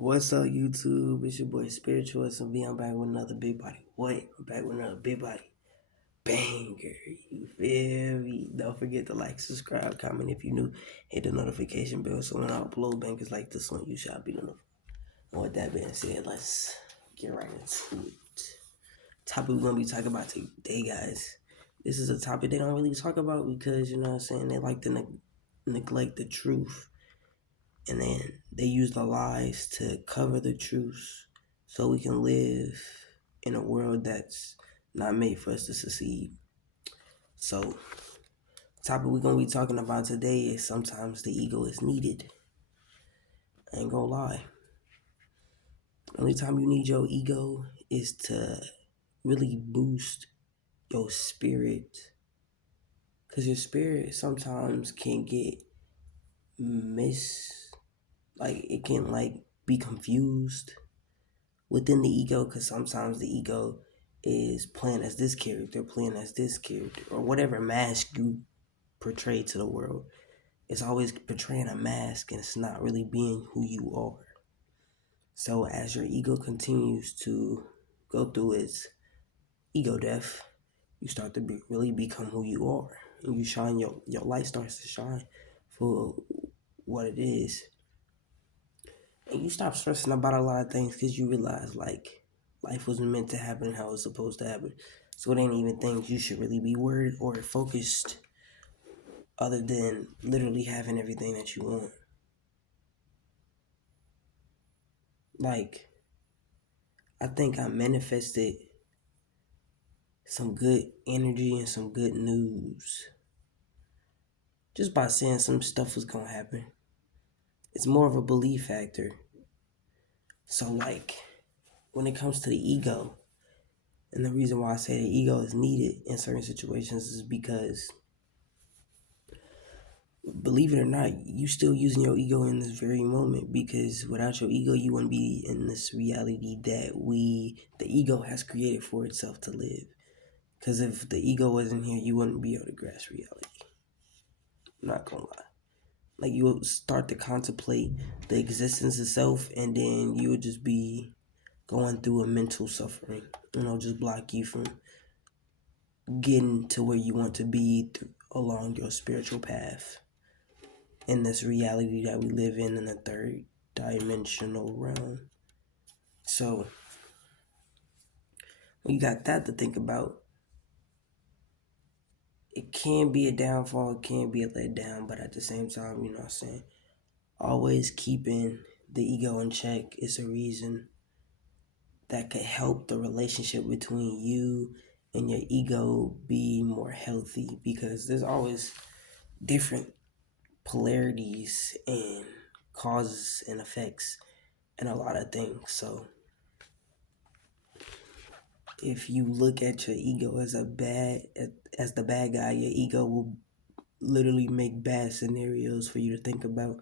What's up, YouTube? It's your boy spritualsmv. I'm back with another big body. I'm back with another big body banger. You feel me? Don't forget to like, subscribe, comment if you new. Hit the notification bell so when I upload bangers like this one, you shall be notified. And with that being said, let's get right into it. Topic we're gonna be talking about today, guys. This is a topic they don't really talk about because you know what I'm saying, they like to neglect the truth. And then they use the lies to cover the truth so we can live in a world that's not made for us to succeed. So, topic we're gonna be talking about today is sometimes the ego is needed. I ain't gonna lie. Only time you need your ego is to really boost your spirit. Cause your spirit sometimes can get it can be confused within the ego, because sometimes the ego is playing as this character, or whatever mask you portray to the world. It's always portraying a mask and it's not really being who you are. So as your ego continues to go through its ego death, you start to really become who you are. And you shine, your light starts to shine for what it is. And you stop stressing about a lot of things because you realize life wasn't meant to happen how it's supposed to happen. So it ain't even things you should really be worried or focused other than literally having everything that you want. Like, I think I manifested some good energy and some good news just by saying some stuff was gonna happen. It's more of a belief factor. So when it comes to the ego, and the reason why I say the ego is needed in certain situations is because, believe it or not, you still using your ego in this very moment, because without your ego, you wouldn't be in this reality that the ego has created for itself to live. Because if the ego wasn't here, you wouldn't be able to grasp reality. I'm not gonna lie. Like, you will start to contemplate the existence itself, and then you would just be going through a mental suffering, just block you from getting to where you want to be along your spiritual path in this reality that we live in the third dimensional realm. So when you got that to think about, it can be a downfall, it can be a letdown, but at the same time, you know what I'm saying, always keeping the ego in check is a reason that could help the relationship between you and your ego be more healthy, because there's always different polarities and causes and effects and a lot of things. So if you look at your ego as the bad guy, your ego will literally make bad scenarios for you to think about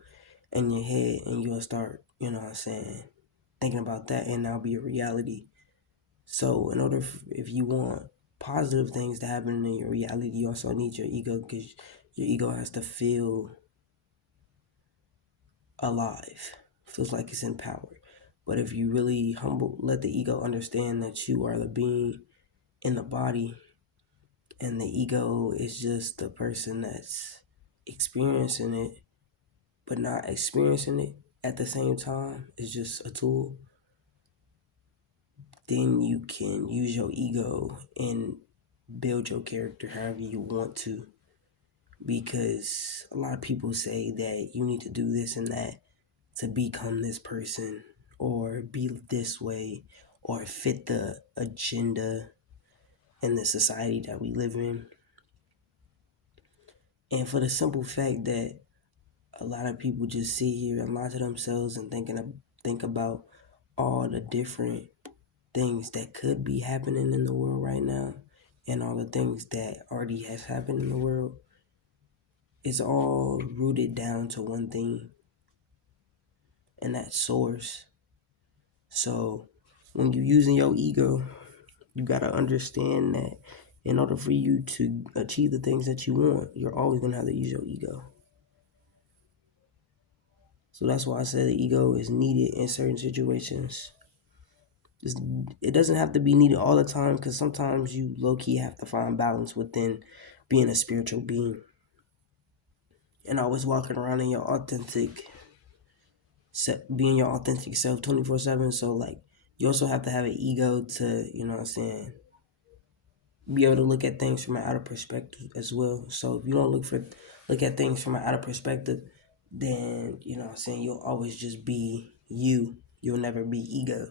in your head, and you'll start, thinking about that, and that'll be a reality. So in order, if you want positive things to happen in your reality, you also need your ego, because your ego has to feel alive, feels like it's in power. But if you really let the ego understand that you are the being in the body, and the ego is just the person that's experiencing it, but not experiencing it at the same time, it's just a tool, then you can use your ego and build your character however you want to. Because a lot of people say that you need to do this and that to become this person, or be this way, or fit the agenda in the society that we live in. And for the simple fact that a lot of people just sit here and lie to themselves and think about all the different things that could be happening in the world right now, and all the things that already has happened in the world, it's all rooted down to one thing, and that's source. So when you're using your ego, you gotta understand that in order for you to achieve the things that you want, you're always gonna have to use your ego. So that's why I said the ego is needed in certain situations. It doesn't have to be needed all the time, because sometimes you low-key have to find balance within being a spiritual being and always walking around in your authentic being your authentic self 24/7. So like you also have to have an ego to, you know what I'm saying, be able to look at things from an outer perspective as well. So if you don't look at things from an outer perspective, then you know what I'm saying, you'll always just be you. You'll never be ego.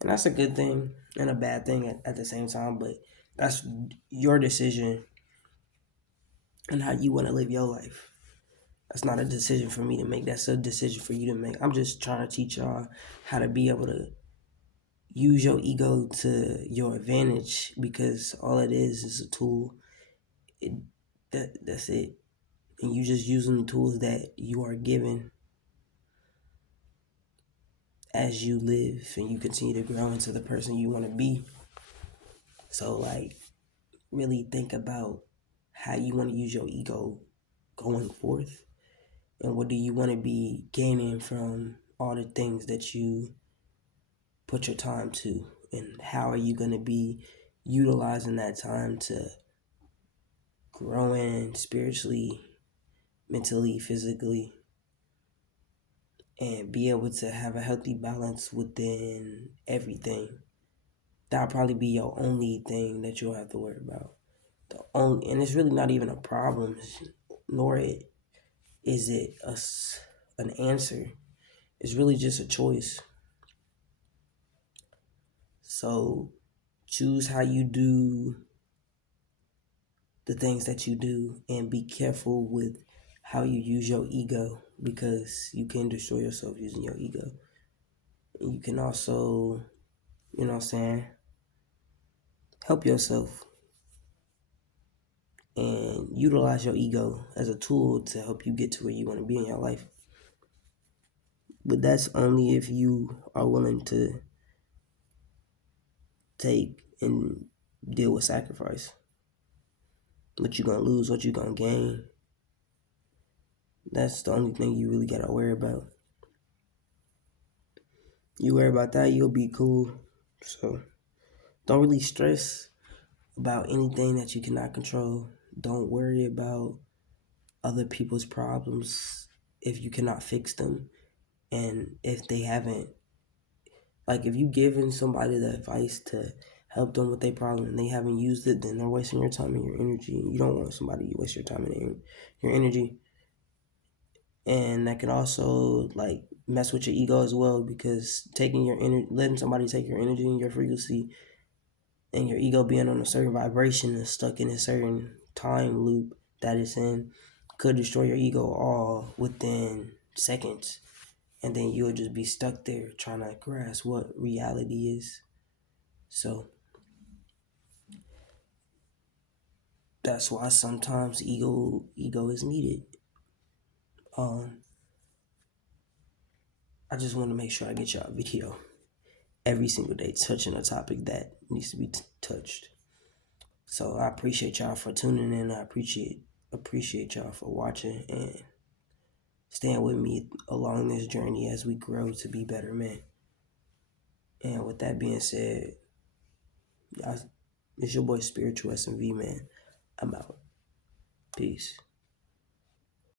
And that's a good thing and a bad thing at the same time, but that's your decision and how you want to live your life. That's not a decision for me to make. That's a decision for you to make. I'm just trying to teach y'all how to be able to use your ego to your advantage, because all it is a tool. It, that's it. And you just using the tools that you are given as you live and you continue to grow into the person you want to be. So like really think about how you want to use your ego going forth, and what do you want to be gaining from all the things that you put your time to, and how are you going to be utilizing that time to growing spiritually, mentally, physically, and be able to have a healthy balance within everything. That'll probably be your only thing that you'll have to worry about. And it's really not even a problem, nor is it an answer. It's really just a choice. So choose how you do the things that you do, and be careful with how you use your ego, because you can destroy yourself using your ego. And you can also, you know what I'm saying, help yourself and utilize your ego as a tool to help you get to where you want to be in your life. But that's only if you are willing to take and deal with sacrifice. What you gonna lose, what you gonna gain. That's the only thing you really gotta worry about. You worry about that, you'll be cool. So don't really stress about anything that you cannot control. Don't worry about other people's problems if you cannot fix them. And if they haven't, like if you giving somebody the advice to help them with their problem and they haven't used it, then they're wasting your time and your energy. You don't want somebody to waste your time and your energy. And that can also like mess with your ego as well, because taking your energy, letting somebody take your energy and your frequency, and your ego being on a certain vibration and stuck in a certain time loop that it's in, could destroy your ego all within seconds. And then you'll just be stuck there trying to grasp what reality is. So that's why sometimes ego is needed. I just want to make sure I get y'all a video every single day touching a topic that needs to be touched. So I appreciate y'all for tuning in. I appreciate y'all for watching and staying with me along this journey as we grow to be better men. And with that being said, y'all, it's your boy Spiritual SMV, man. I'm out. Peace.